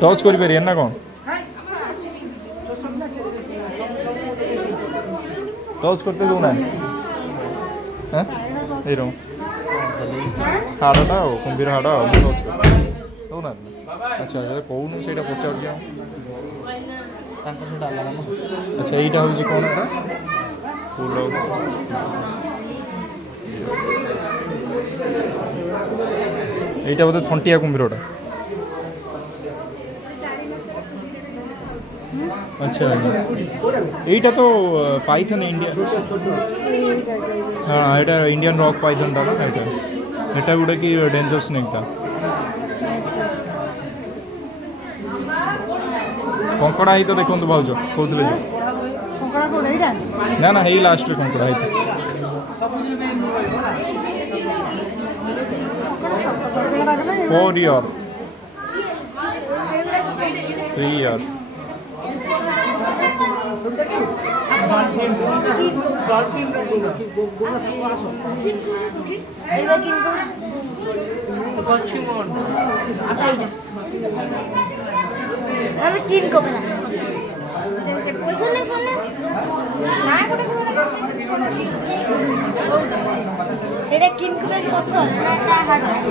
touch कर पारे ना कौन टच करते दो ना हाड़ा कुंभीर हाड़ा टच कर दो ना अच्छा कौन से पचार अच्छा यहीटा हूँ कौन फूल यहीटा बोधे थंटिया कुंभीरटा अच्छा यहीटा तो पाइथन इंडिया हाँ यहाँ इंडियन रॉक पाइथन टा ना यहाँ गोटे कि डेंजर स्नेक टा कंकड़ा ही तो देखो भाज कहते ना ना यही लास्ट कंकड़ा ही 4 year 3 year সেটা কিন্তু 70 না এটা 70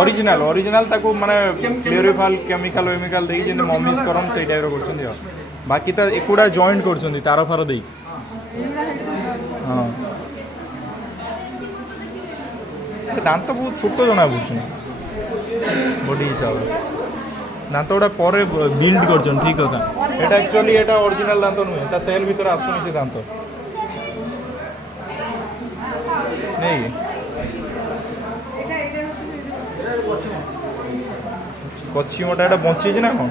ओरिजिनल ओरिजिनल ताको माने प्योरीफाइड केमिकल वेमिकल देई जे मम्मीज करम सेई टाइप रो करछन दियो बाकी त एकुडा जॉइंट करछन तार फार देई हां दांत बहुत छोट जना बुझछन बॉडी हिसाब दांत गुड़ा पर बिल्ड करछन ठीक कथा एटा एक्चुअली एटा ओरिजिनल दांत नुहे ता सेल भीतर आसुनी से दांत नहीं कच्ची मोटा एटा बंची ना कौन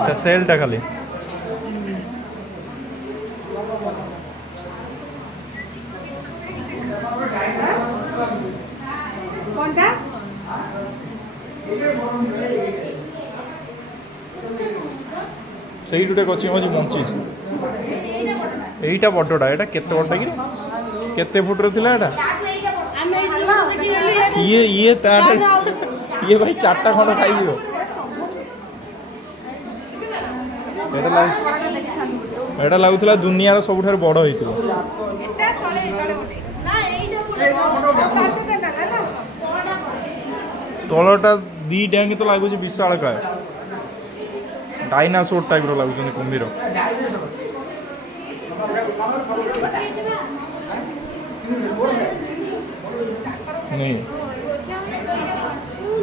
अच्छा सेलटा खाली सही टूटे कच्ची मजी बंची यहीटा बड़टा एटा केते बड़टा कि केते फुट रो थिला एटा ये ताटा ये भाई 4टा खंड खाई दियो एटा लागुला दुनिया रो सबुठार बड़ होइतिलो तलटा दी डैंग तो लगुच विशाल काय डायनासोर टाइप रो लगुच कुंभीर नहीं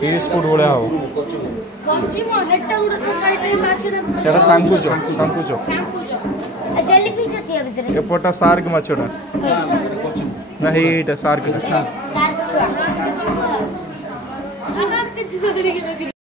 30 फुट भलिया हो एपटा सार्क माछटा ना हे सार्क